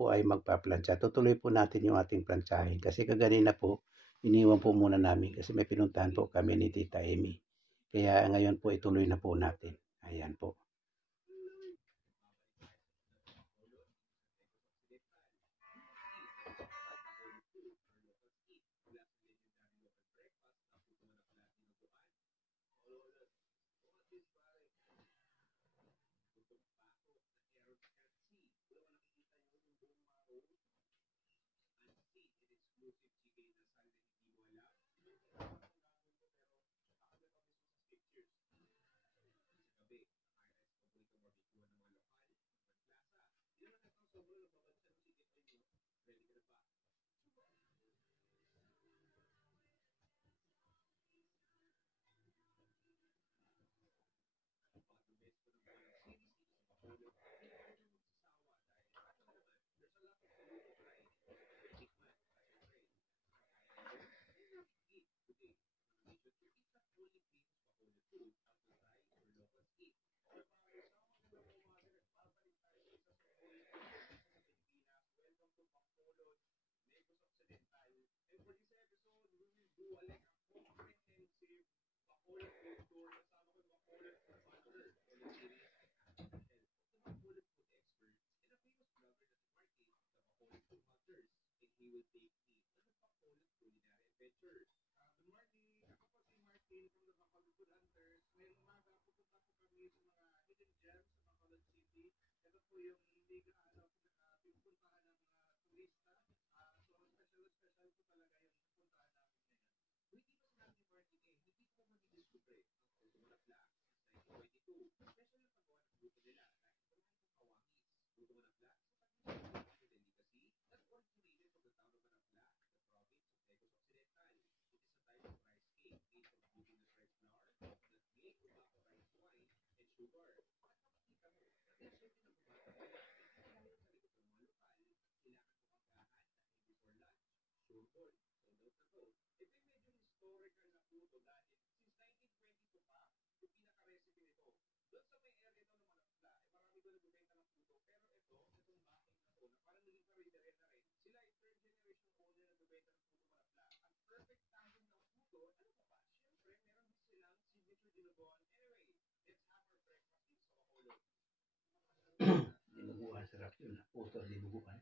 po ay magpaplantsa. Tutuloy po natin yung ating plantsahin. Kasi kaganina po, iniwan po muna namin kasi may pinuntahan po kami ni Tita Amy. Kaya ngayon po ituloy na po natin. Ayan po. Dinuguan, sarap yun. Puto, dinuguan.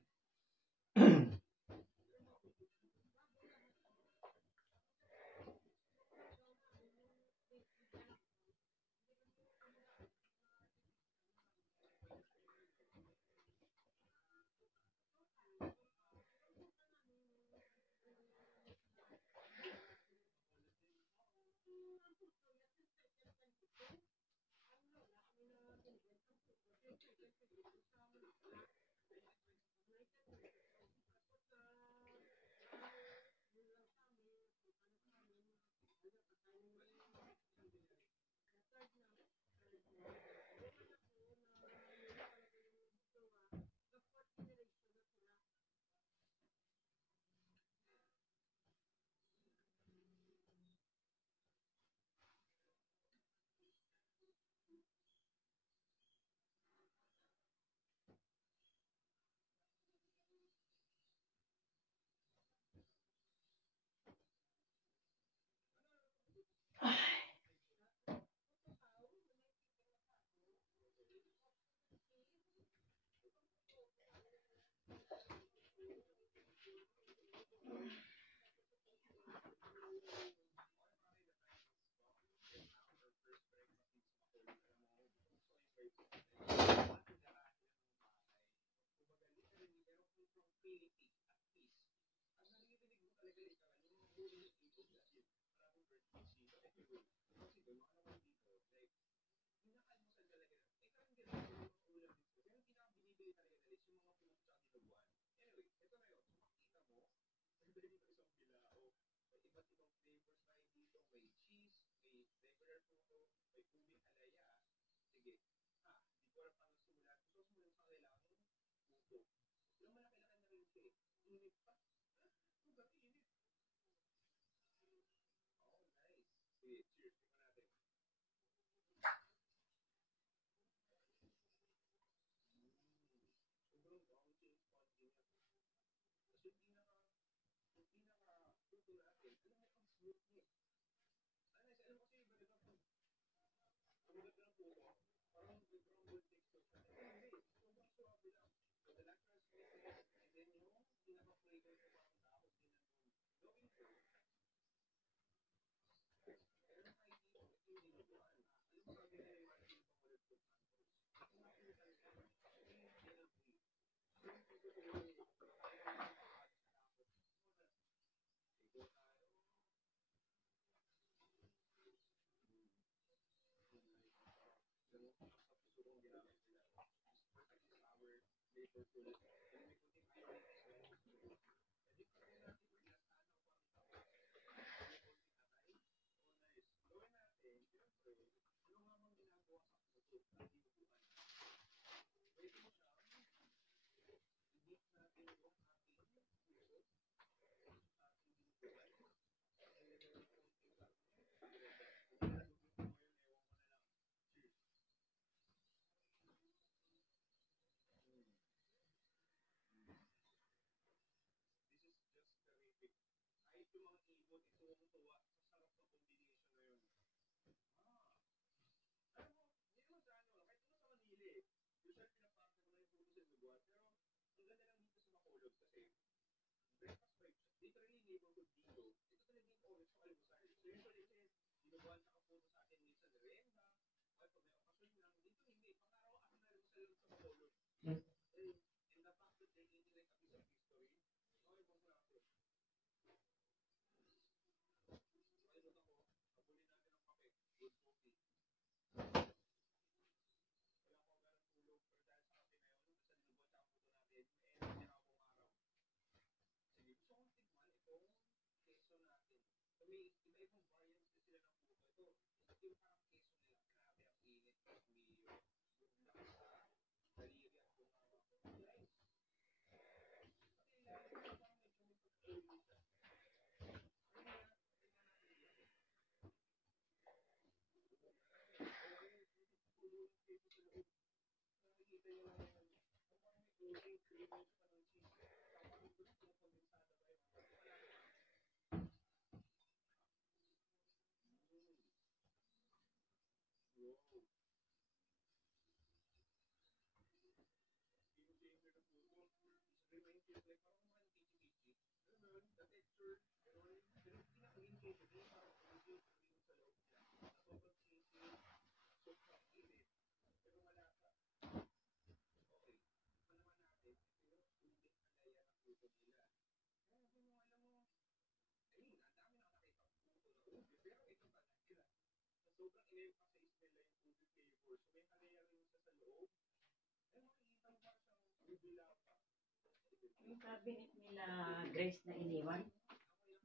Yung cabinet nila Grace na iniwan,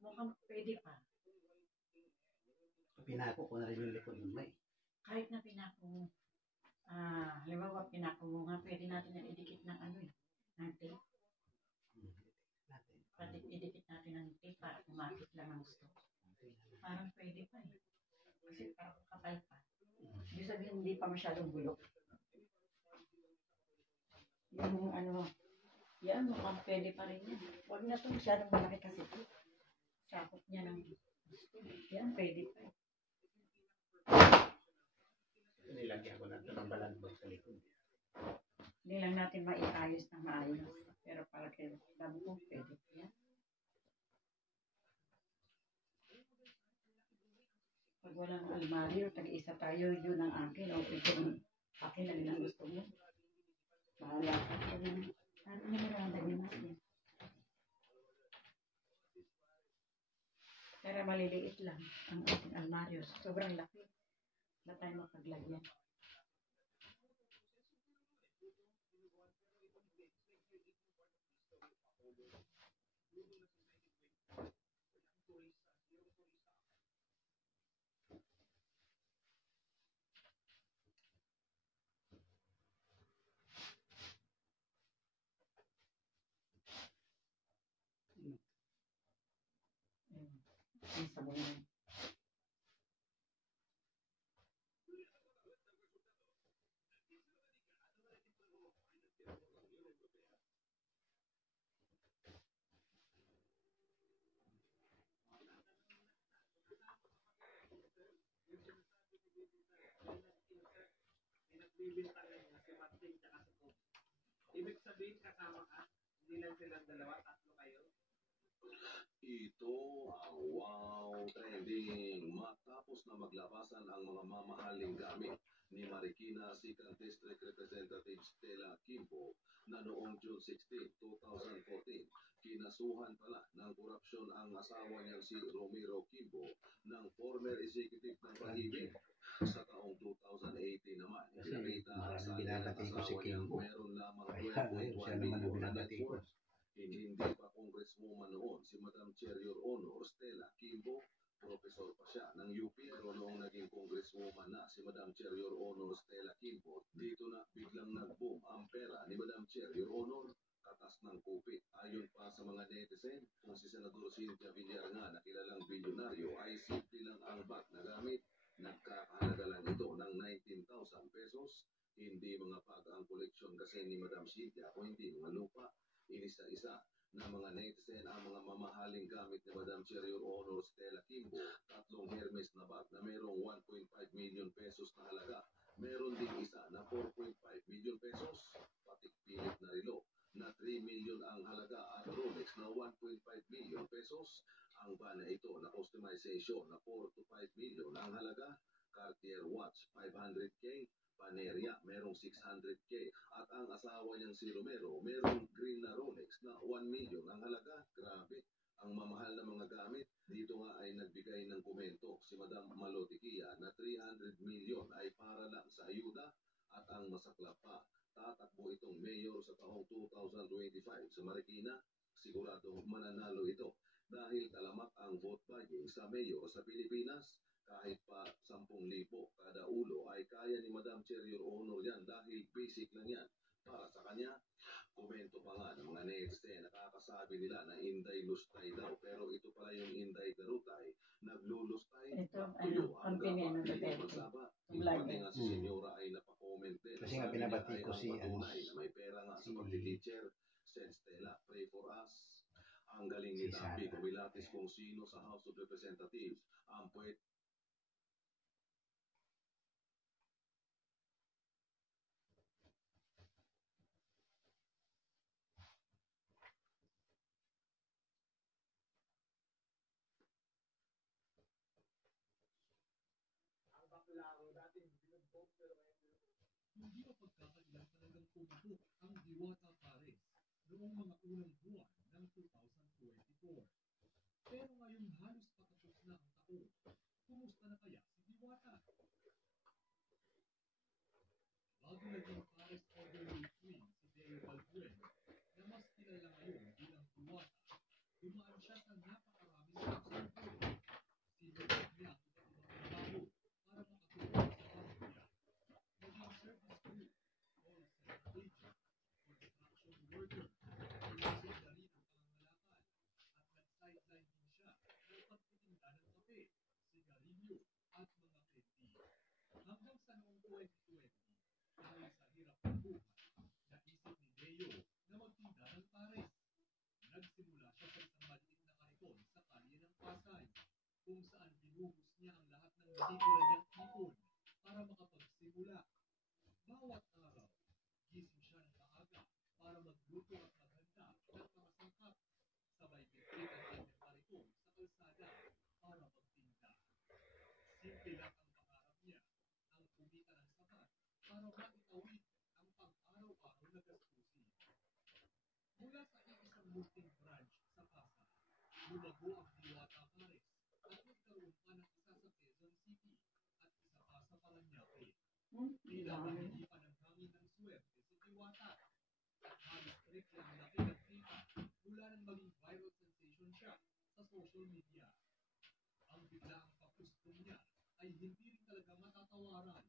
mukhang pwede pa. Pinako ko na rin yung likod ng may. Kahit na pinako mo, halimbawa pinako mo nga, pwede natin na idikit ng ano eh, ng tape. Natin. Pati idikit natin ng tape para kumapit lang ang gusto. Parang pwede pa eh. Kasi parang kapal pa. Ibig sabihin, hindi pa masyadong bulok. Yung ano, yan, mukhang pwede pa rin yan. Huwag na ito masyadong malaki kasi ito. Sakot niya ng yan, pwede pa eh. Nilagyan ko na ito ng balandong sa likod. Hindi lang natin maiayos ng maayos. Pero para kayo, sabi ko, pwede pa yan. Pag walang almaryo, tag-isa tayo, yun ang akin. O ito ang akin na rin ang gusto mo. Bahala ka. Ano na marandagin natin? Pero maliliit lang ang ating almaryo. Sobrang laki. Na tayo mapaglagyan. Ang sabon na. nagbibintang na si Martin tsaka si Coach. Ibig sabihin kasama ka, hindi lang silang dalawa, tatlo kayo. Ito ang wow trending. Matapos na maglabasan ang mga mamahaling gamit ni Marikina Second District Representative Stella Kimbo na noong June 16, 2014, kinasuhan pala ng korupsyon ang asawa niyang si Romero Kimbo ng former executive ng Pag-ibig. Sa taong 2018 naman, Kasi pinakita ang maraming salary ng binabati ko si asawa niyang Kimbo. meron lamang Kaya ngayon 12.1 siya naman ang million na net binabati ko. worth. Hindi pa congresswoman noon si Madam Chair Your Honor Stella Kimbo, professor pa siya ng UP, pero noong naging congresswoman na si Madam Chair Your Honor Stella Kimbo, dito na biglang nag-boom ang pera ni Madam Chair Your Honor, katas ng kupit. Ayon pa sa mga netizen, kung si Senador Cynthia Villar nga na kilalang bilyonaryo ay simple lang ang bag na gamit, nagkakahalaga lang ito ng 19,000 pesos. Hindi mga pag ang koleksyon kasi ni Madam Cynthia o hindi mga lupa. Inisa-isa na mga netizen ang mga mamahaling gamit ni Madam Chair Your Honor Stella Kimbo. Tatlong Hermes na bag na merong 1.5 million pesos na halaga. Meron ding isa na 4.5 million pesos. Patik pilit na relo na 3 million ang halaga at Rolex na 1.5 million pesos. Ang ba na ito na customization na 4 to 5 million ang halaga. Cartier watch 500k. Paneria, merong 600k. At ang asawa niyang si Romero, merong green na Rolex na 1 million ang halaga. Grabe, ang mamahal na mga gamit. Dito nga ay nagbigay ng komento si Madam Malotikia na 300 million ay para lang sa ayuda. At ang masaklap pa, tatakbo itong mayor sa taong 2025 sa Marikina. Siguradong mananalo ito dahil talamak ang vote buying sa mayor sa Pilipinas. Kahit pa 10,000 kada ulo ay kaya ni Madam Chair Your Honor yan dahil basic lang yan para sa kanya. Komento pa nga ng mga netizen, nakakasabi nila na Inday Lustay daw, pero ito pala yung Inday Garutay. Naglulustay, Ito, tuyo ang company gaba, ng hindi Duterte. magsaba. Vlog Pati yan. nga si Senyora ay napakomment din. Kasi nga Sabi niya binabati ay ko ang si patunay na may pera nga sa si pagti-teacher. Sen Stella, pray for us. Ang galing ni Si Tapi Sara. kumilatis kung sino sa House of Representatives ang pwede Ang baklaro dating binugbog pero ngayon Hindi mapagkakailan talagang pumatok ang Diwata Pares noong mga unang buwan ng 2024. Pero ngayong halos patapos na ang taon, kumusta na kaya si Diwata? Bago naging Pares Overload Queen si Deo Balbuena, na mas kilala ngayon bilang Diwata, dumaan siya sa napakaraming pagsubok. Sinulit niya ang iba't ibang trabaho para makatulong sa pamilya. Naging service crew, call center agent, construction worker, pumasok na rin ang pangangalakal, at nag-sideline din siya ng pagtitinda ng kape, sigarilyo, at mga candy. Hanggang sa noong 2020, dahil sa hirap ng buhay, naisip ni Deo na magtinda ng pares. Nagsimula siya sa isang maliit na kariton sa kalye ng Pasay, kung saan binuhos niya ang lahat ng natitira niyang ipon para makapagsimula. Bawat araw, gising siya ng maaga para magluto at maghanda ng mga sangkap. Sabay bitbit ang kanyang kariton sa kalsada para magtinda. Simple lang ang pangarap niya, ang kumita ng sapat para maitawid ang pang-araw-araw na gastusin. Mula sa iisang munting branch sa Pasay, lumago ang Diwata Pares at nagkaroon pa ng isa sa Quezon City at isa pa sa Paranaque. Tila hindi pa ng hangin ng swerte si Diwata at halos triple ang laki ng kita mula nang maging viral sensation siya sa social media. Ang biglaang pag-usbong niya ay hindi rin talaga matatawaran,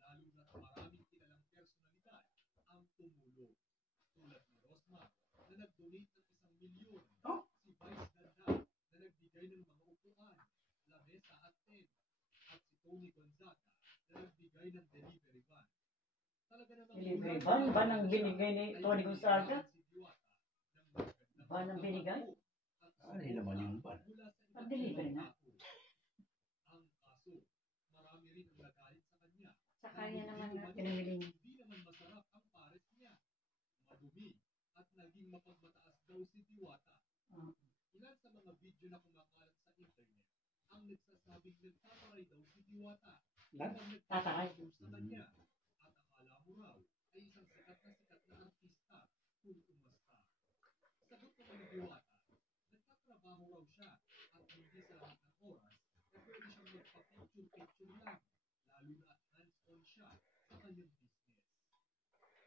lalo na't maraming kilalang personalidad ang tumulong. Tulad ni Rosmar na nag-donate ng 1,000,000, si Vice Ganda na nagbigay ng mga upuan, lamesa at tent, at si Tony Gonzaga na nagbigay ng delivery van. Talaga namang Delivery van? Van ang binigay ni Tony Gonzaga? si Diwata ng magagandang Van ang binigay? at Ano naman yung van? mula sa iba't Pag-deliver ibang na. tao. Ang kaso, marami rin ang nagalit sa kanya. Sa kanya naman na Piling-miling. Hindi naman masarap ang pares niya. Madumi at naging mapagmataas daw si Diwata. Oh. Ilan sa mga video na kumakalat sa internet ang nagsasabing nagtataray daw si Diwata. Ibang Tataray. nagtataray sa kanya. At akala mo raw ay isang sikat na artista kung umasta. Sagot naman ni Diwata, nagtatrabaho raw siya at hindi sa lahat ng oras na pwede siyang magpa-picture-picture lang, lalo na at hands-on siya sa kanyang business.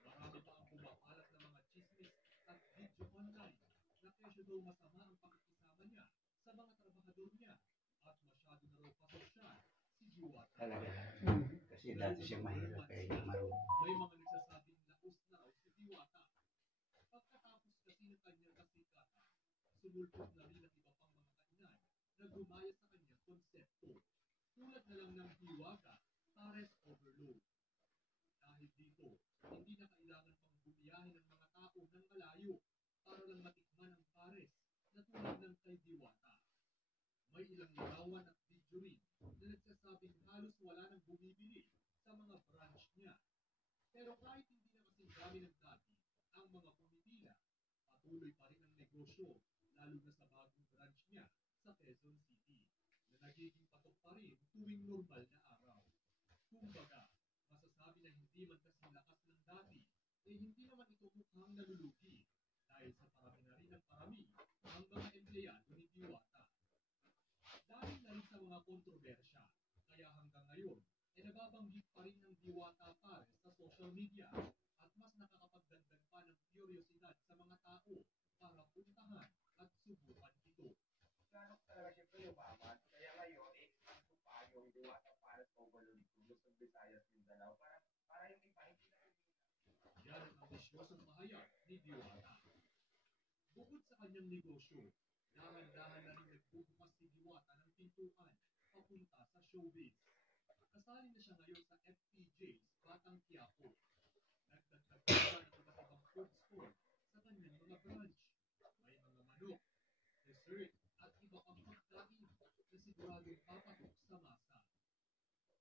Marami pa ang pumakalat ng mga chismis at video online na kesyo daw masama ang pakikisama niya sa mga trabahador niya at masyado na raw pasosyal si Diwata. Talaga lang. Mm. Kasi dati siyang mahirap kaya hindi marunong. May mga nagsasabing laos na raw si Diwata. Pagkatapos kasi ng kanyang kasikatan, sumulpot na rin ang iba pang mga kainan na gumaya sa kanyang konsepto. Tulad na lang ng Hiwaga, Pares Overload. Dahil dito, hindi na kailangan pang bumiyahin ng mga tao ng malayo para lang matikman ang pares na tulad ng kay Diwata. May ilang larawan at video rin na nagsasabing halos wala nang bumibili sa mga branch niya. Pero kahit hindi na kasing dami ng dati ang mga pumipila, patuloy pa rin ang negosyo, lalo na sa bagong branch niya sa Quezon City, na nagiging patok pa rin tuwing normal na araw. Kumbaga, masasabi na hindi man kasing lakas ng dati, eh hindi naman ito mukhang nalulugi dahil sa parami na rin ang parami ang mga empleyado ni Diwata. Dahil na rin sa mga kontrobersya, kaya hanggang ngayon, ay nababanggit pa rin ng Diwata Pares sa social media at mas nakakapagdagdag pa ng kuryosidad sa mga tao para puntahan at subukan ito. Plano ko talaga siyempre yumaman. Kaya ngayon, expand ko pa yung Diwata Pares Overload ko, Luzon, Visayas, Mindanao, para yung iba hindi na Yan ang ambisyosong pahayag ni Diwata. Bukod sa kanyang negosyo, dahan-dahan na rin nagbubukas si Diwata ng pintuan papunta sa showbiz. Kasali na siya ngayon sa FPJ's Batang Quiapo. Nagdagdag pa siya ng iba't ibang food store sa kanyang mga branch. May mga manok, dessert, at iba pang pagkain na siguradong papatok sa masa.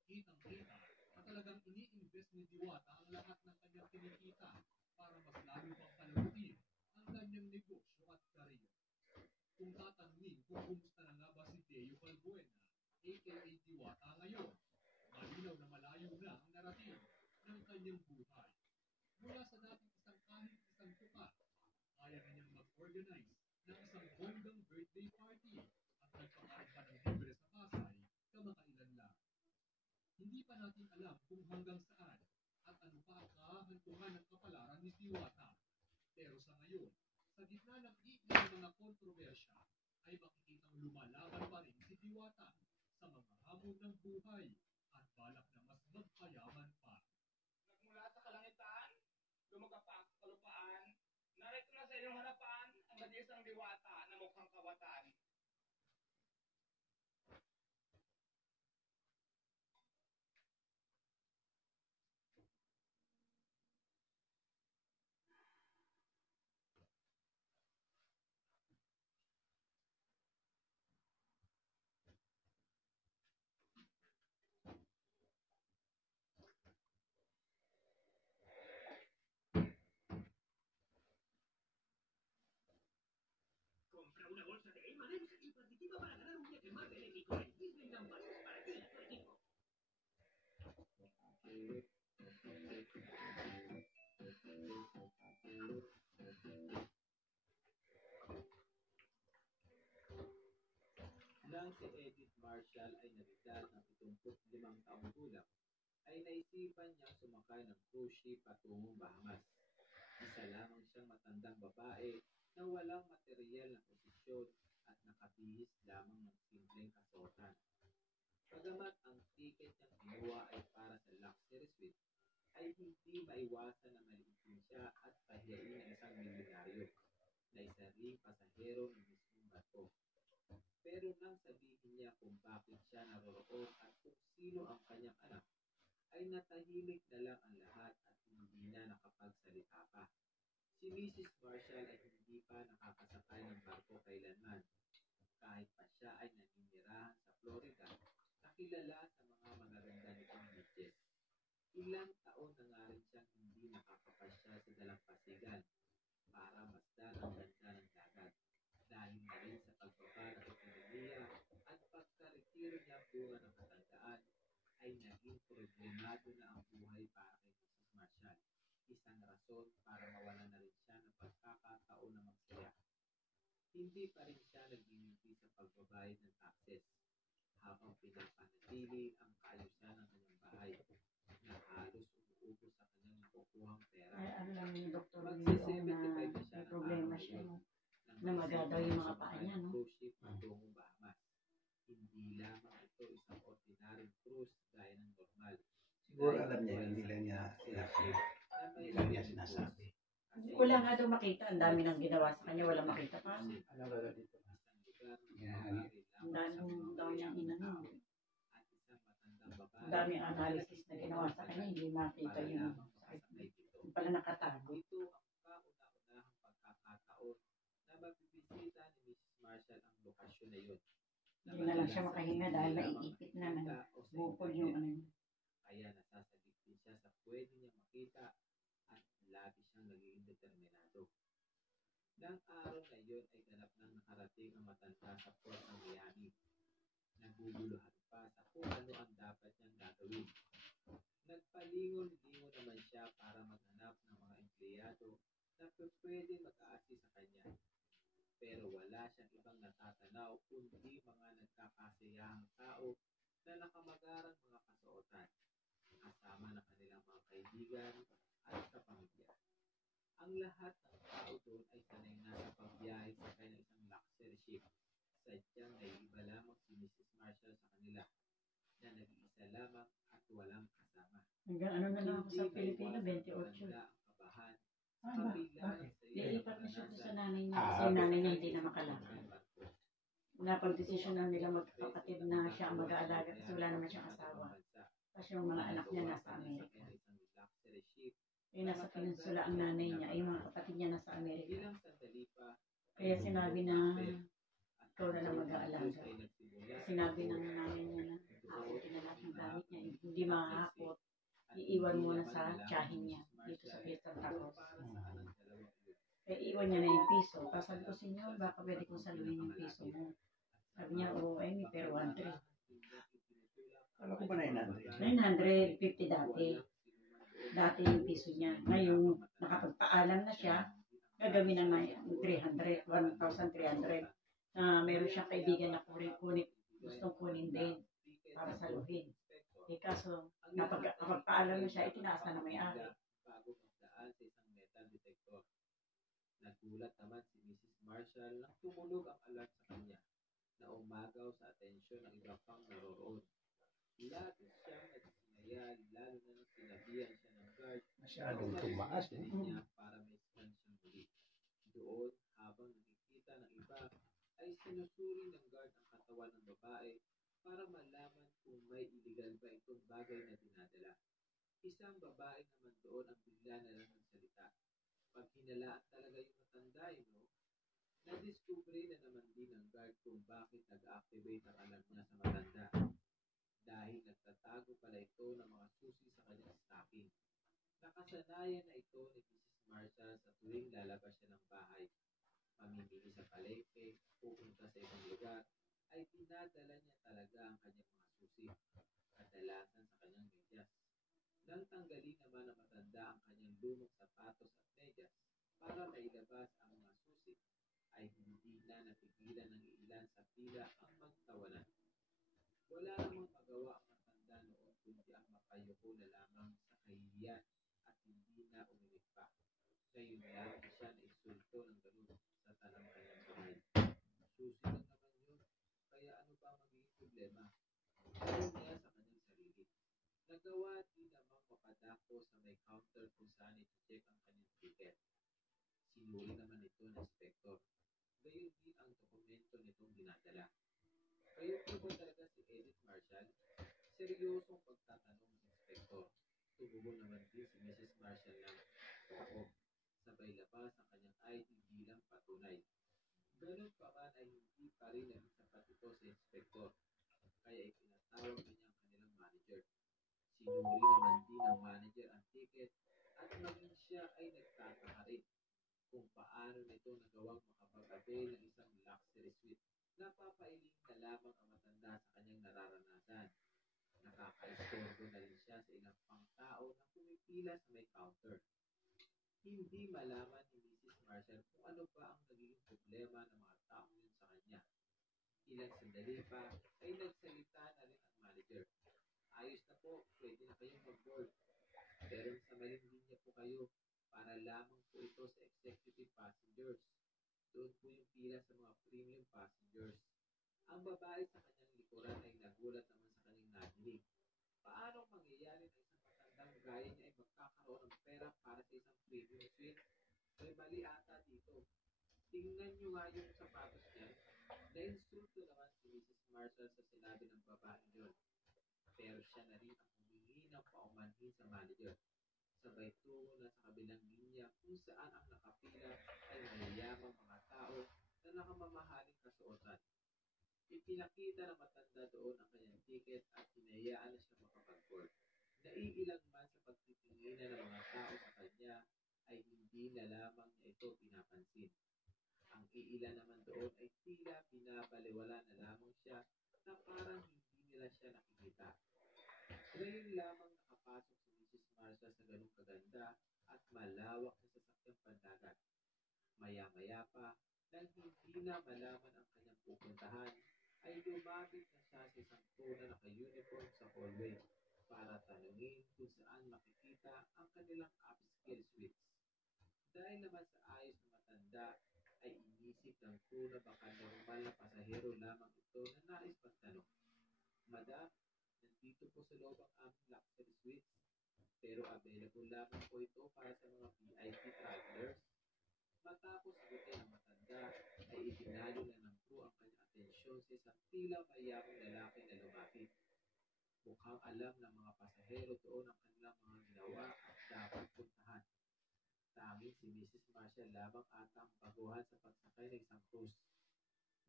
Kitang-kita na talagang ini-invest ni Diwata ang lahat ng kanyang kinikita para mas lalo pang palaguin ang kanyang negosyo at career. Kung tatanungin kung kumusta na nga ba si Deo Balbuena, aka Diwata ngayon, malinaw na malayo na ang narating ng kanyang buhay. Mula sa dating kahit isang tuka, kaya na niyang mag-organize ng isang bonggang birthday party at nagpakain pa ng libre sa Pasay kamakailan lang. Hindi pa natin alam kung hanggang saan at ano pa ang kahantungan ng kapalaran ni Diwata. Pero sa ngayon, sa gitna ng iilang mga kontrobersya, ay makikitang lumalaban pa rin si Diwata sa mga hamon ng buhay at balak na mas magpayaman pa. nagmula sa kalangitan, lumagapak sa kalupaan, narito na sa inyong harapan ang nag-iisang Diwata na mukhang kawatan. Compra una bolsa de M&M's y participa para ganar un viaje más benéfico en Disneyland Paris para ti y tu equipo. Nang si Edith Marshall ay nagdal ng 75 taong gulang, ay naisipan niyang sumakay ng cruise ship patungong Bahamas. Isa lamang siyang matandang babae na walang materyal na posisyon at nakabihis lamang ng simpleng kasuotan. Bagamat ang tiket niyang kinuha ay para sa luxury suite, ay hindi maiwasan na maliitin siya at pahiyain ng isang milyonaryo na isa ring pasahero ng mismong barko. Pero nang sabihin niya kung bakit siya naroroon at kung sino ang kanyang anak, ay natahimik na lang ang lahat at hindi na nakapagsalita pa. Si Mrs. Marshall ay hindi pa nakakasakay ng barko kailanman, kahit pa siya ay naninirahan sa Florida na kilala sa mga magaganda nitong beaches. Ilang taon na nga rin siyang hindi nakakapasyal sa dalampasigan para masdan ang ganda ng dagat. Dahil na rin sa pagbaba ng ekonomiya at pagkaretiro niya bunga ng katandaan, ay naging problemado na ang buhay para kay Mrs. Marshall. Isang rason para mawalan na rin siya ng pagkakataon na magsaya. Hindi pa rin siya nagmimiti sa pagbabayad ng taxes habang pinapanatili ang kaayusan ng kanyang bahay na halos umuubos sa kanyang nakukuhang pera. Ay, ano lang yung doktor Magsi-75 na na may siya ng problema araw siya. ngayon Na magagaw yung mga paa niya, no? cruise ship patungong Bahamas. Hindi lamang ito isang ordinaryong cruise gaya ng normal. Siguro alam niya, hindi lang niya sinasabi. Hindi lang niya sinasabi. Wala nga daw makita. Ang dami nang ginawa sa kanya. Wala makita pa. Ano ba dito? Yan. Ang dami daw niyang inano. At isang matandang babae. Ang daming analysis na ginawa sa kanya. Hindi makita yung sakit niya. Yung pala nakatago. Ito ang kauna-unahang pagkakataon na mabibisita ni Mrs. Marshall ang lokasyon na yun. Hindi na lang siya makahinga dahil naiipit na ng bukol yung ano niya. Kaya nasasagip din siya sa pwede niya makita at labi siyang naging determinado. Nang araw na yun ay ganap nang nakarating ang matanda sa port ng Miami. Naguguluhan pa sa kung ano ang dapat niyang gagawin. Nagpalingon-lingon naman siya para maghanap ng mga empleyado na pwede mag-a-assist sa kanya. Pero wala siyang ibang natatanaw kundi mga nagkakasayahang tao na nakamagarang mga kasuotan, kasama ng kanilang mga kaibigan at kapamilya. Ang lahat ng tao doon ay sanay na sa pagbiyahe sa kanyang isang luxury ship. Sadyang naiiba lamang si Mrs. Marshall sa kanila na nag-iisa lamang at walang kasama. Hanggang ano na lang ako sa Pilipino, 28. Ang kabahan sa Ah, kabila bakit? ng saya Liipat ng na siya doon sa naranasan. nanay niya. Kasi yung nanay niya hindi na makalakad. Napag-desisyon na nila magkapatid na siya ang mag-aalaga kasi wala naman siyang asawa. Kasi yung mga anak niya nasa Amerika. Eh, nasa peninsula ang nanay niya, ay yung mga kapatid niya nasa Amerika. Kaya sinabi na ikaw na lang mag-aalaga. Sinabi ng nanay niya na hakutin na lahat ng gamit niya. Hindi makahakot. Iiwan muna sa tiyahin niya dito sa Santa Cruz. Kaya iwan niya na yung piso. Tapos sabi ko sa inyo, baka pwede kong saluhin yung piso mo. Sabi niya, oo, ay may pero 100. Alam ko ba 900? 950 dati. Dati yung piso niya. Ngayon, nakapagpaalam na siya, gagawin na 300, 1,300. Meron siyang kaibigan na gustong kunin din para saluhin. Eh kaso, nakapagpaalam na siya, itinaas na may-ari. Bago magdaan sa isang metal detector. Nagulat naman si Mrs. Marshall nang tumulog ang alarm sa kanya na umagaw sa atensyon ng iba pang naroroon. Labis siyang nagsinaya lalo na nang sinabihan siya ng guard Masyadong tumaas, eh. niya para may scan siyang muli. Doon, habang nakikita ng iba, ay sinusuri ng guard ang katawan ng babae para malaman kung may illegal ba itong bagay na dinadala. Isang babae naman doon ang bigla na lang nagsalita. Pag hinalaan talaga yung matanda, no? Nadiskubre na naman din ng guard kung bakit nag-activate ang alarm niya sa matanda. Dahil nagtatago pala ito ng mga susi sa kanyang stocking. Nakasanayan na ito ni Mrs. Marshall sa tuwing lalabas siya ng bahay. Mamimili sa palengke, pupunta sa ibang lugar, ay dinadala niya talaga ang kanyang mga susi. Kadalasan sa kanyang medyas. Nang tanggalin naman ng matanda ang kanyang lumang sapatos at medyas para mailabas ang mga susi, ay hindi na napigilan ng ilan sa pila ang magtawanan. Wala namang magawa ang matanda noon kundi ang mapayuko na lamang sa kahihiyan at hindi na umimik pa. Ngayon lang siya na insulto ng ganun sa tanang kanyang bahay. Susi lang naman yun, kaya ano ba magiging problema? Ayaw niya sa kanyang sarili. Nagawa din namang mapadako sa may counter kung saan iti-check ang kanyang ticket. Sinuri naman ito ng inspector. Gayon din ang dokumento nitong dinadala. Kayo po ba talaga si Edith Marshall? Seryosong pagtatanong ng inspector. Tumugon naman din si Mrs. Marshall ng oo. Sabay labas ang kanyang ID bilang patunay. Ganun pa man ay hindi pa rin naging sapat ito sa inspector. Kaya ipinatawag niya ang kanilang manager. Sinuri naman din ng manager ang ticket at maging siya ay nagtataka rin kung paano nito nagawang makapag-avail ng isang luxury suite. Napapailing na lamang ang matanda sa kanyang nararanasan. Nakaka-istorbo na rin siya sa ilang pang tao na pumipila sa may counter. Hindi malaman ni Mrs. Marshall kung ano ba ang naging problema ng mga taong yun sa kanya. Ilang sandali pa ay nagsalita na rin ang manager. Ayos na po, pwede na kayong mag-board. Pero sa maling linya po kayo para lamang po ito sa executive passengers. Doon po yung pila sa mga premium passengers. Ang babae sa kanyang likuran ay nagulat naman sa kanyang nadinig. Paano mangyayari na isang matandang gaya niya ay magkakaroon ng pera para sa isang premium suite? May mali ata dito. Tingnan nyo nga yung sapatos niya. Na-insulto naman si Mrs. Marshall sa sinabi ng babae yun. Pero siya na rin ang humingi ng paumanhin sa manager. Sabay tungo na sa kabilang linya kung saan ang nakapila ay mayayamang mga tao na nakamamahaling kasuotan. Ipinakita ng matanda doon ang kanyang ticket at hinayaan na siya makapag-board. Naiilang man sa pagtitinginan ng mga tao sa kanya ay hindi na lamang niya ito pinapansin. Ang iilan naman doon ay tila binabaliwala na lamang siya na parang hindi nila siya nakikita. Ngayon lamang nakapasok si Mrs. Marshall sa ganung kaganda at malawak na sasakyang pandagat. Maya-maya pa, nang hindi na malaman ang kanyang pupuntahan, ay lumapit na siya sa isang tona na naka-uniform sa hallway para tanungin kung saan makikita ang kanilang upscale suites. Dahil naman sa ayos na matanda, ay inisip ng crew na baka normal na pasahero lamang ito na nais magtanong. Madam, nandito po sa loob ang aming luxury suites, pero available lamang po ito para sa mga VIP travelers. Matapos sagutin ang matanda, ay itinalo na ng crew ang kanyang atensyon sa isang tila mayamang lalaki na lumapit. Mukhang alam ng mga pasahero doon ang kanilang mga ginawa at dapat puntahan. Tanging si Mrs. Marshall lamang ata ang baguhan sa pagsakay ng isang cruise.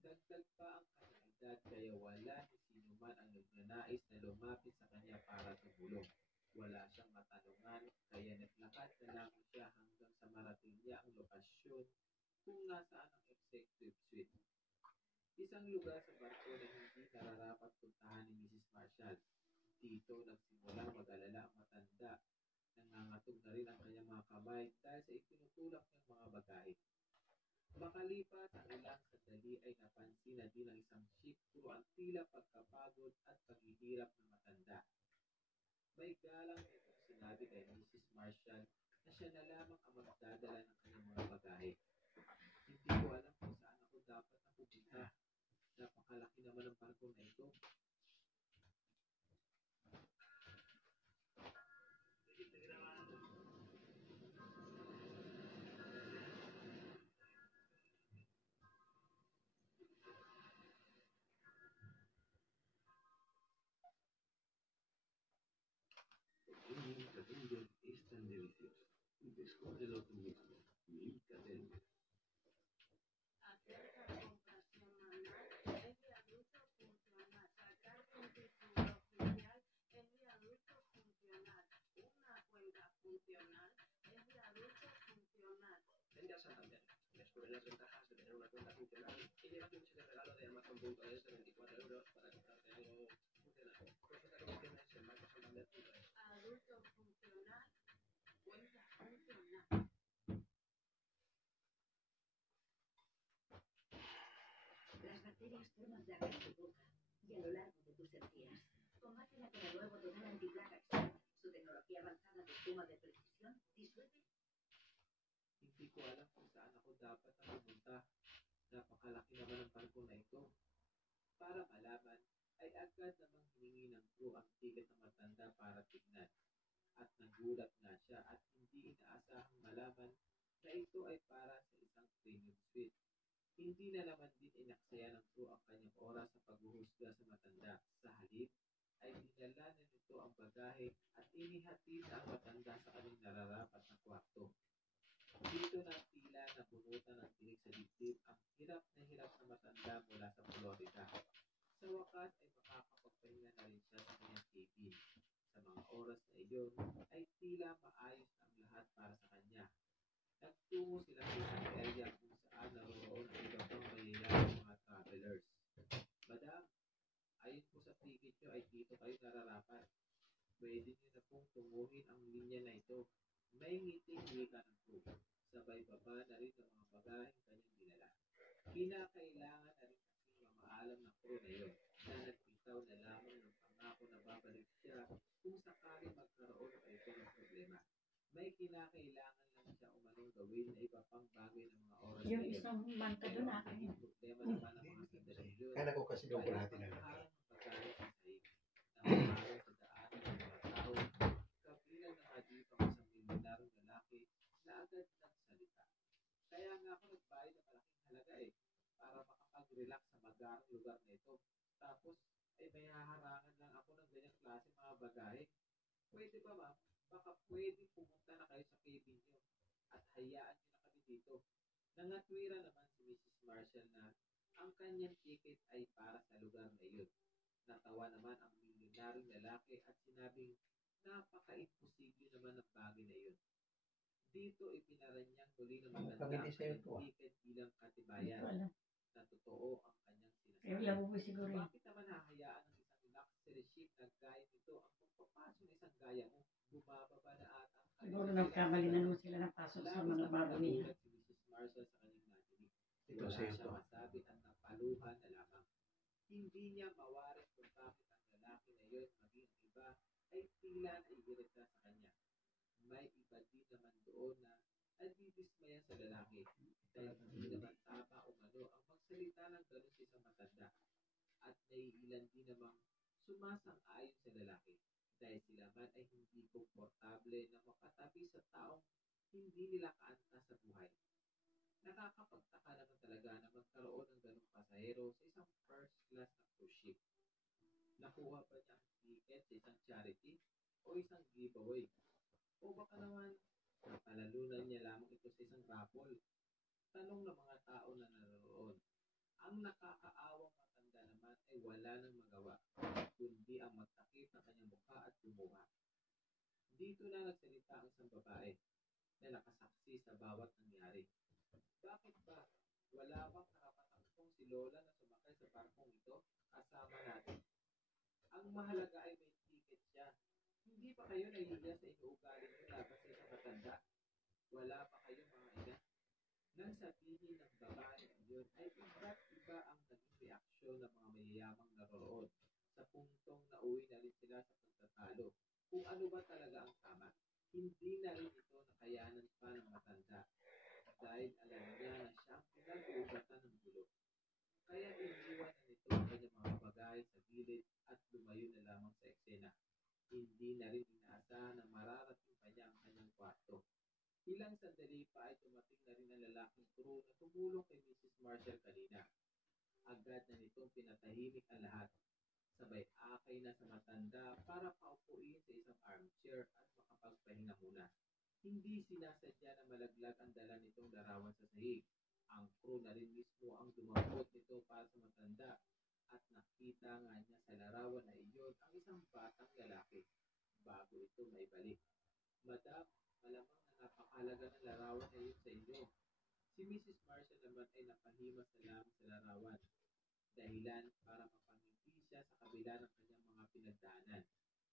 Dagdag pa ang kanyang edad kaya wala ni sino man ang nagnanais na lumapit sa kanya para tumulong. Wala siyang matanungan kaya naglakad na lamang siya hanggang sa marating niya ang lokasyon kung nasaan ang executive suite. Isang lugar sa barko na hindi nararapat puntahan ni Mrs. Marshall. Dito nagsimulang mag-alala ang matanda. Nangangatog na rin ang kanyang mga kamay dahil sa itinutulak niyang mga bagahe. Makalipas ang ilang sandali ay napansin na din ang isang ship crew ang tila pagkapagod at paghihirap ng matanda. May galang nitong sinabi kay Mrs. Marshall na siya na lamang ang magdadala ng kanyang mga bagahe. Hindi ko alam kung saan ako dapat na pupunta. Napakalaki naman ang barko na ito. El Milka es tan delicioso. Descúbrelo tú mismo. Milka Tender. Hacer compras semanal es viaducto funcional. Sacar un título oficial es viaducto funcional. Una cuenta funcional es viaducto funcional. Vende a Santander. Descubre las ventajas de tener una cuenta funcional y llévate un cheque regalo de Amazon.es de 24 euros para comprarte algo funcional. Consulta condiciones en bancosantander.es. Adulto funcional, cuenta funcional. Las bacterias forman plagas en tu boca y a lo largo de tus encías. Combátela con el nuevo total antiplaga extreme. Su tecnología avanzada de espuma de precisión disuelve. Hindi ko alam kung saan ako dapat na pumunta. Napakalaki naman ang barko na ito. Para malaman, ay agad namang hiningi ng crew ang ticket ng matanda para tignan. At nagulat nga siya at hindi inaasahang malaman na ito ay para sa isang premium suite. Hindi na naman din inaksaya ng crew ang kanyang oras sa paghuhusga sa matanda. Sa halip, ay dinala na nito ang bagahe at inihatid na ang matanda sa kanyang nararapat na kwarto. Dito na tila nabunutan ng tinig sa dibdib ang hirap na matanda mula sa Florida. Sa wakas ay makakapagpahinga na rin siya sa kanyang cabin. Sa mga oras na iyon ay tila maayos ang lahat para sa kanya. Nagtungo sila sa isang area kung saan naroroon ang iba pang mayayamang mga travelers. Madam, ayon po sa ticket nyo ay dito kayo nararapat. Pwede nyo na pong tunguhin ang linya na ito. May ngiting wika ng crew. Sabay baba na rin ng mga bagaheng kanyang dinala. Kinakailangan na rin kasing mamaalam ng crew na yun na nagbitaw na lamang ng pangako na babalik siya kung sakali magkaroon pa ito ng problema. May kinakailangan lang siya umanong gawin na iba pang bagay ng mga oras na Yung yun. isang manta Pero doon ang akin naging yun. problema naman ng mga sandaling yun Kala ko kasi doon ko ay lahat ang nilalagay. pagharang ng pagkain sa sahig na umaaraw sa daanan ng mga tao, kabilang na nga dito ang isang milyonarong lalaki na agad nagsalita. Kaya nga ako nagbayad ng malaking halaga para makapag-relax sa magarang lugar na ito. Tapos ay may haharangan lang ako ng ganyang klase mga bagahe. Pwede ba ma'am? Baka pwede pumunta na kayo sa cabin nyo at hayaan nyo na kami dito. Nangatwira naman si Mrs. Marshall na ang kanyang ticket ay para sa lugar na iyon. Natawa naman ang milyonaryong lalaki at sinabing napaka-imposible naman ng bagay na iyon. Dito ipinaranyang muli ng matanda ang Pamili sa'yo kanyang to, ticket bilang Hindi katibayan ko alam. na totoo ang kanyang Yung sinasabi. labo ko siguro yun. Bakit naman hahayaan ng isang luxury ship na gaya nito ang pagpapasok ng isang gaya mo? Bumababa na ata ang Siguro kanilang nagkamali na naman sila ng pasok sa labis mga na bago niya. nagulat si Mrs. Marshall sa kanyang narinig. Ito Wala sa'yo siya to. masabi at napaluhan na lamang. Hindi niya mawarin kung bakit ang lalaki na iyon maging ang iba ay tila naiirita sa kanya. May iba din naman doon na nadidismaya sa lalaki dahil hindi naman tama o ano ang magsalita ng gano'n sa isang matanda at naiilan din namang sumasang-ayon sa lalaki dahil sila man ay hindi komportable na makatabi sa taong hindi nila kaanta sa buhay. Nakakapagtaka naman talaga na magkaroon ng ganong pasahero sa isang first class na cruise ship. Nakuha ba niya ang ticket sa isang charity o isang giveaway? O baka naman napalalunan niya lamang ito sa isang raffle? Tanong ng mga tao na naroon. Ang nakakaawang matanda naman ay wala nang magawa, kundi ang magtakip ng kanyang mukha at lumuha. Dito na nagsalita ang isang babae na nakasaksi sa bawat nangyari. Bakit ba? Wala bang karapatan kong si Lola na sumakay sa barkong ito kasama natin? Ang mahalaga ay may ticket siya. Hindi pa kayo nahihiya sa inuugali niyo laban sa isang matanda? Wala pa kayo mga ina? Nang sabihin ng babae yun ay iba't iba ang naging reaksyon ng mga mayayamang naroroon sa puntong nauwi na rin sila sa pagtatalo. Kung ano ba talaga ang tama, hindi na rin ito nakayanan pa ng matanda dahil alam niya na siya ang pinag-uugatan ng gulo. Kaya iniwan na nito ang kanyang mga bagay sa gilid at lumayo na lamang sa eksena. Hindi na rin inaasahan na mararating pa niya ang kanyang kwarto. Ilang sandali pa ay dumating na rin ang lalaking crew na tumulong kay Mrs. Marshall kanina. Agad na nitong pinatahimik ang lahat. Sabay akay na sa matanda para paupuin sa isang armchair at makapagpahinga muna. Hindi sinasadya na malaglag ang dala nitong larawan sa sahig. Ang crew na rin mismo ang dumambot nito para sa matanda at nakita nga niya sa larawan na iyon ang isang batang lalaki bago ito maibalik. Madam, malamang na napakahalaga ng larawan na iyon sa inyo. Si Mrs. Marshall naman ay napahimas na lamang sa larawan. Dahilan para mapangiti siya sa kabila ng kanyang mga pinagdaanan.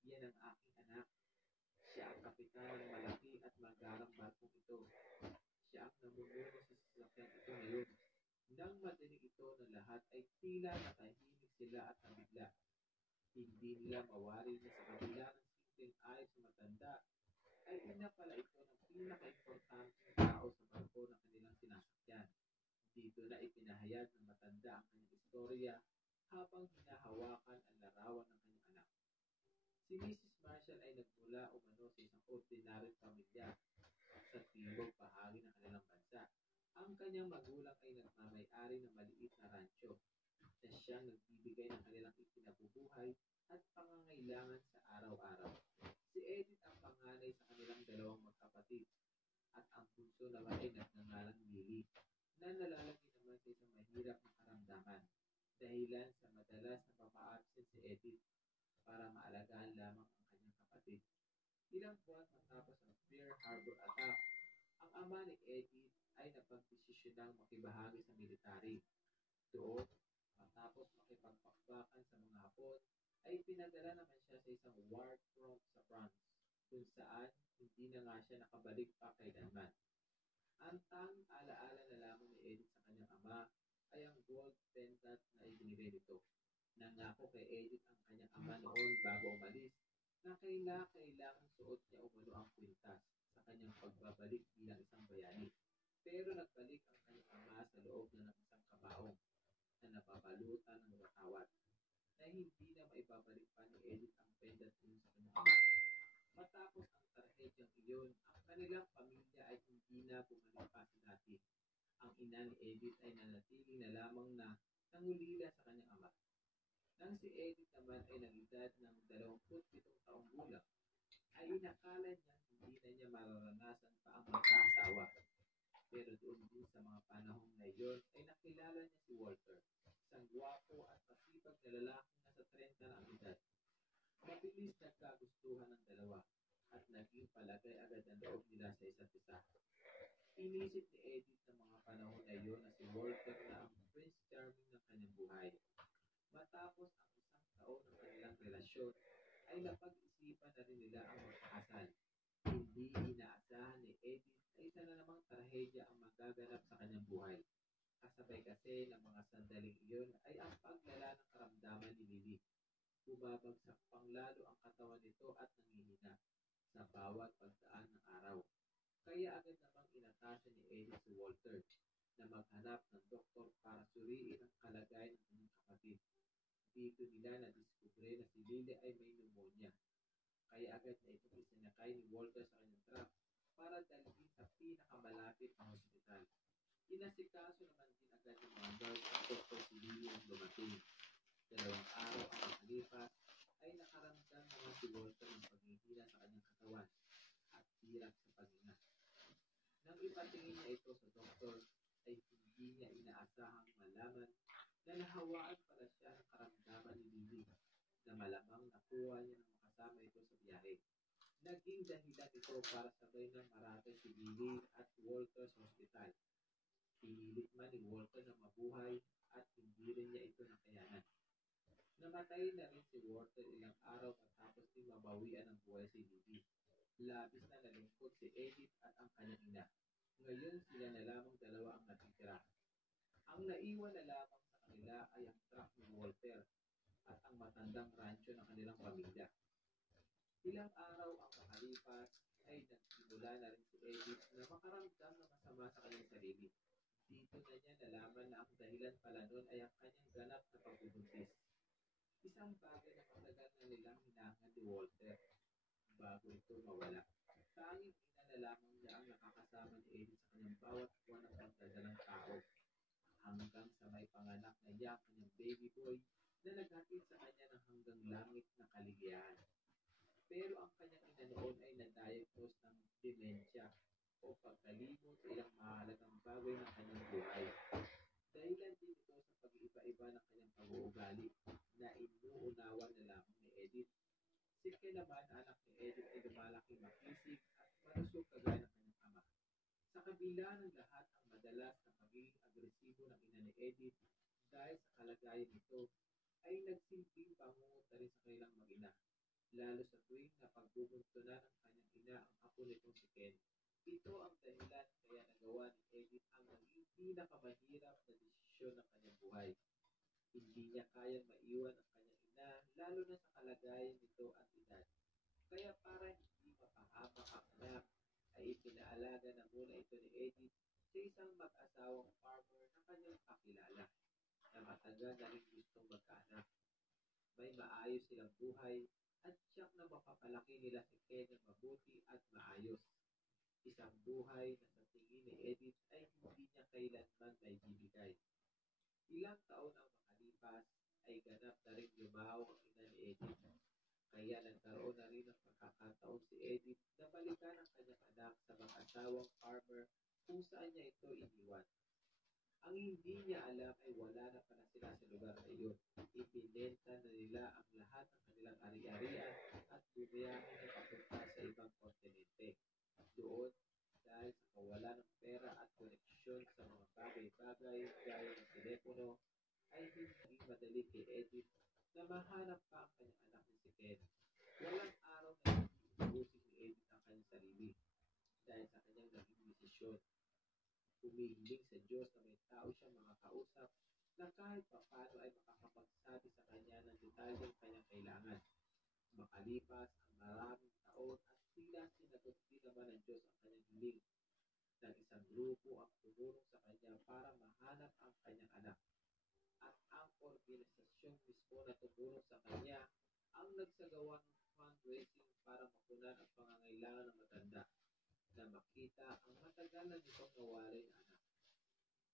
Yan ang aking anak. Siya ang kapitan ng malaki at magarang barkong ito. Siya ang namumuno sa sasakyan ito ngayon. Nang madinig ito ng lahat ay tila nakahimik sila at nabigla. Hindi nila mawari na sa kabila ng simpleng ayos sa matanda ay ina pala ito ng pinaka-importanteng tao sa barko na kanilang sinasakyan. Dito na ipinahayag ng matanda ang kanyang istorya habang hinahawakan ang larawan ng kanyang anak. Si Mrs. Marshall ay nagmula umano sa isang ordinaryong pamilya sa timog bahagi ng kanilang bansa. Ang kanyang magulang ay nagmamay-ari ng maliit na rancho na siyang nagbibigay ng kanilang ikinabubuhay at pangangailangan sa araw-araw. Si Edith ang panganay sa kanilang dalawang magkapatid at ang bunso naman ay nagngangalang Lily na nalalagay naman sa isang mahirap na karamdaman dahilan sa madalas na papa-absent si Edith para maalagaan lamang ang kanyang kapatid. kapatid. Ilang buwan matapos ang Pearl Harbor attack, ang ama ni Edith ay napagdesisyon ng makibahagi sa military. Doon, matapos makipagpakbakan sa mga Hapon, ay pinadala naman siya sa isang war front sa France, kung saan hindi na nga siya nakabalik pa kailanman. Ang tanging alaala na lamang ni Edith sa kanyang ama ay ang gold pendant na ibinigay nito. Nangako kay Edith ang kanyang ama noon bago umalis na kailangang suot niya umano ang kwintas sa kanyang pagbabalik bilang isang bayani. Pero nagbalik ang kanyang ama sa loob na ng isang kabaong na nababalutan ng watawat na hindi na maibabalik pa ni Edith ang pendant niyo sa kanyang ama. Matapos ang trahedyang iyon, ang kanilang pamilya ay hindi na bumalik pa sa dati. Ang ina ni Edith ay nanatili na lamang na nangulila sa kanyang ama. Nang si Edith naman ay nag-edad ng 27 taong gulang, ay inakala niya hindi na niya mararanasan pa ang magkaasawa. Pero doon din sa mga panahon na iyon ay nakilala niya si Walter, isang gwapo at masipag na lalaking nasa 30 na ang edad. Mabilis nagkagustuhan ng dalawa at naging palagay agad ang loob nila sa isa't isa. Inisip ni Edith ng mga panahon na iyon na si Walter na ang Prince Charming ng kanyang buhay. Matapos ang isang taon ng kanilang relasyon, ay napag-isipan na rin nila ang magpakasal. Hindi inaasahan ni Edith na isa na namang trahedya ang magaganap sa kanyang buhay. Kasabay kasi ng mga sandaling iyon ay ang paglala ng karamdaman ni Lily. Bumabagsak pang lalo ang katawan nito at nangihina sa bawat pagdaan ng araw. Kaya agad namang inatasan ni Edith si Walter na maghanap ng doktor para suriin ang kalagayan ng kanyang kapatid. Dito nila na-discover na si Lily ay may pneumonia. Kaya agad na itong isinakay ni Walter sa kanyang truck para dalhin sa pinakamalapit na hospital. Inasikaso naman din agad ng mga nurse at doktor si Lily ang dumating. 2 araw ang nakalipas ay nakaramdam naman si Walter ng paghihina sa kanyang katawan at hirap sa paghinga. Nang ipatingin niya ito sa doktor, ay hindi niya inaasahang malaman na nahawaan pala siya ng karamdaman ni Lily na malamang nakuha niya ng makasama ito sa biyahe. Naging dahilan ito para sabay ng maratay si Lily at Walter sa ospital. Pinilit man ni Walter na mabuhay at hindi rin niya ito nakayanan. Namatay na rin si Walter ilang araw matapos din mabawian ng buhay si Lily. Labis na nalungkot si Edith at ang kanyang ina. Ngayon sila na lamang dalawa ang natitira. Ang naiwan na lamang sa kanila ay ang truck ni Walter at ang matandang rancho ng kanilang pamilya. Ilang araw ang makalipas ay nagsimula na rin si Edith na makaramdam na masama sa kanyang sarili. Dito na niya nalaman na ang dahilan pala nun ay ang kanyang ganap na pagbubuntis. Isang bagay na matagal na nilang hinahangad ni Walter bago ito mawala. Tanging ina na lamang niya ang nakakasama ni Edith sa kanyang bawat buwan ng pagdadalang tao. Hanggang sa may panganak na niya ang kanyang baby boy na naghatid sa kanya ng hanggang langit na kaligayahan. Pero ang kanyang ina noon ay na-diagnose ng dementia o pagkalimot sa ilang mahalagang bagay ng kanyang buhay. Dahilan din ito sa pag-iiba-iba ng kanyang pag-uugali na inuunawan na lamang ni Edith. Si Ken naman, anak ni Edith, ay lumalaki makisig at malusog kagaya ng kanyang ama. Sa kabila ng lahat ang madalas na pagiging agresibo ng ina ni Edith dahil sa kalagayan nito ay nagsilbing bangungot na rin sa kanilang mag-ina. Lalo sa tuwing na pagbubunto na ng kanyang ina ang apo nitong si Ken. Ito ang dahilan kaya nagawa ni Edith ang naging pinakamahirap na desisyon ng kanyang buhay. Hindi niya kayang maiwan ang kanyang ina, lalo na sa kalagayan nito at edad. Kaya para hindi mapahamak ang anak, ay ipinaalaga na muna ito ni Edith sa isang mag-asawang farmer na kanyang kakilala, na matagal na rin gustong magkaanak. May maayos silang buhay at siyak na mapapalaki nila si Ken ng mabuti at maayos. Isang buhay na sa tingin ni Edith ay hindi niya kailanman may bibigay. Ilang taon ang makalipas ay ganap na rin yumaw ang ina ni Edith. Kaya nagkaroon na rin ng pagkakataon si Edith na balikan ang kanyang anak sa mag-asawang farmer kung saan niya ito iniwan. Ang hindi niya alam ay wala na pala sila sa lugar na iyon. Ibinenta na nila ang lahat ng kanilang ari-arian at bumiyahe na dahil sa kawalan ng pera at koneksyon sa mga bagay-bagay gaya ng telepono, ay hindi madali kay Edith na mahanap pa ang kanyang anak na si Ken. Walang araw na hindi inuusig ni Edith ang kanyang sarili dahil sa kanyang naging desisyon. Humihiling sa Diyos na may tao siyang makakausap na kahit papano ay makakapagsabi sa kanya ng detalyeng kanyang kailangan. Makalipas ang maraming taon at tila sinagot din naman ng Diyos ang kanyang hiling. Ng isang grupo ang tumulong sa kanya para mahanap ang kanyang anak. At ang organisasyon mismo na tumulong sa kanya ang nagsagawa ng fundraising para mapunan ang pangangailangan ng matanda na makita ang matagal na nitong nawalay na anak.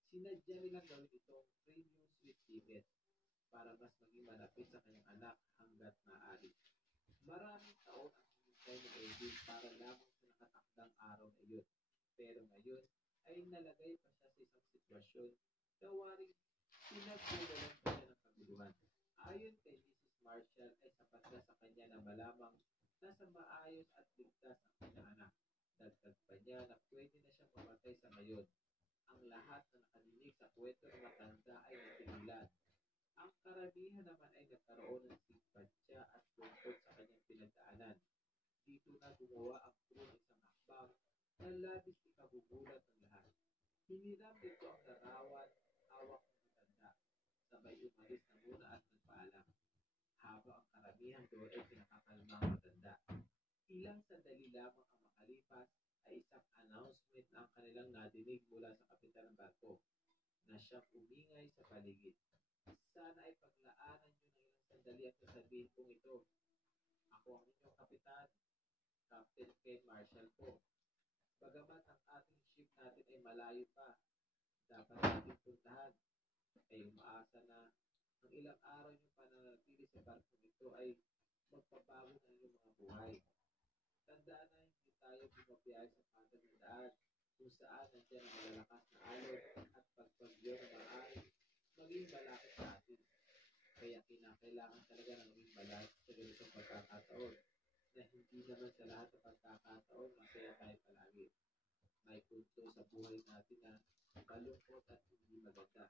Sinadya nilang gawin itong premium sweet ticket para mas maging malapit sa kanyang anak hanggat maaari. Maraming taon ang hinintay ni Edith para lamang sa nakatakdang araw na iyon. Pero ngayon ay nalagay pa siya sa isang sitwasyon na waring pinagkukulan pa siya ng kaguluhan. Ayon kay Mrs. Marshall ay sapat na sa kanya na malamang nasa maayos at ligtas ang kanyang anak. Dagdag pa niya na pwede na siyang mamatay sa ngayon. Ang lahat na nakaninig sa kwento ng matanda ay natigilan. Ang karamihan naman ay nagkaroon ng simpatya at lungkot sa kanyang pinagdaanan. Dito na gumawa ang crew ng isang hakbang na labis ikagugulat ng lahat. Hiniram nito ang larawan, hawak ng matanda, sabay umalis na muna at nagpaalam. Habang ang karamihan doon ay pinakakalma ang matanda. Ilang sandali lamang ang makalipas ay isang announcement na ang kanilang nadinig mula sa kapitan ng barko na siyang umingay sa paligid. Sana ay paglaanan niyo ng ilang sandali at sasabihin kong ito. Ako ang inyong kapitan, Captain Ken Marshall po. Bagamat ang ating ship natin ay malayo pa, dapat natin puntahan. Ay umaasa na ang ilang araw niyong pananatili sa barkong ito ay magpabago ng inyong mga buhay. Tandaan na hindi tayo bumabiyahe sa patag na daan kung saan nandiyan ang malalakas na alon at pagpagyo na maaaring maging malapit sa atin. Kaya kinakailangan talaga na maging balance sa ganitong pagkakataon na hindi naman sa lahat ng pagkakataon masaya tayo palagi. May punto sa buhay natin na malungkot at hindi maganda.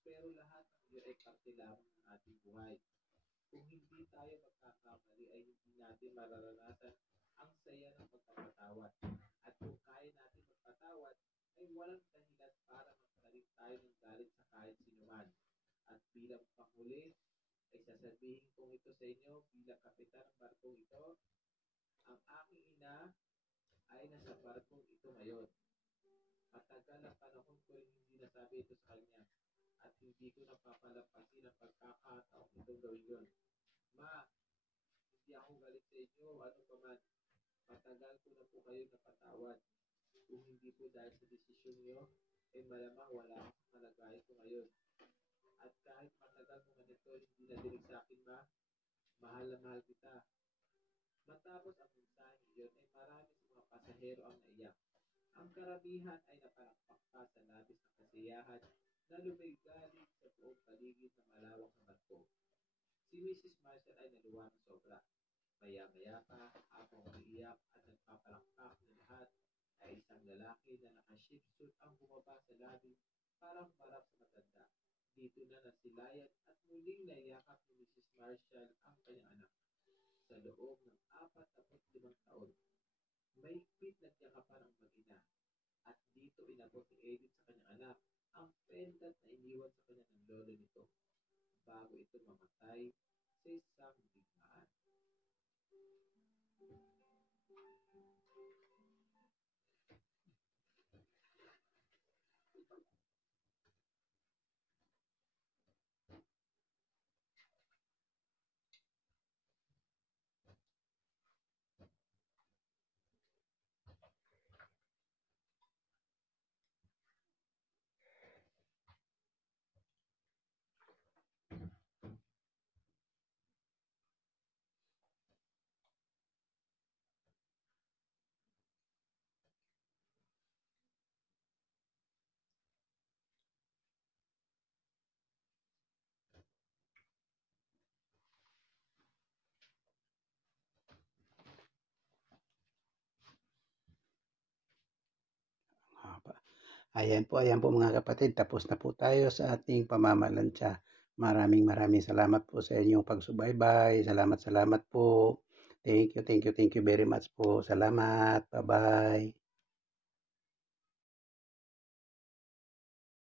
Pero lahat ng iyon ay parte lamang ng ating buhay. Kung hindi tayo magkakamali ay hindi natin mararanasan ang saya ng pagpapatawad. At kung kaya natin magpatawad, ay walang dahilan para magtarik tayo ng galit sa kahit sinuman. At bilang panghuli, ay sasabihin kong ito sa inyo bilang kapitan ng barkong ito, ang aking ina ay nasa barkong ito ngayon. Matagal na panahon ko rin hindi nasabi ito sa kanya at hindi ko napapalampasin ang pagkakataong itong gawin yun. Ma, hindi ako galit sa inyo, ano pa man. Matagal ko na po kayo napatawad. Kung hindi po dahil sa desisyon niyo, ay malamang wala akong kalagayan ko ngayon. At kahit matagal mo ganito, hindi nadinig sa akin, ma, mahal na mahal kita. Matapos ang mensahe iyon ay marami sa mga pasahero ang naiyak. Ang karamihan ay napalakpak pa sa labis ng kasiyahan na lumigalig sa buong paligid ng malawak na barko. Si Mrs. Marshall ay naluwa ng sobra. Maya-maya pa, habang umiiyak at nagpapalakpak na lahat, ay isang lalaki na naka-ship suit ang bumaba sa labi para humarap sa matanda. Dito na nasilayan at muling nayakap ni Mrs. Marshall ang kanyang anak. Sa loob ng 45 taon, may higpit na tiyakapan ang mag-ina. At dito inabot ni Edith sa kanyang anak ang pendant na iniwan sa kanya ng lolo nito bago ito mamatay sa isang digmaan. Ayan po mga kapatid, tapos na po tayo sa ating pamamalansya. Maraming salamat po sa inyong pagsubaybay. Salamat po. Thank you very much po. Salamat. Bye-bye.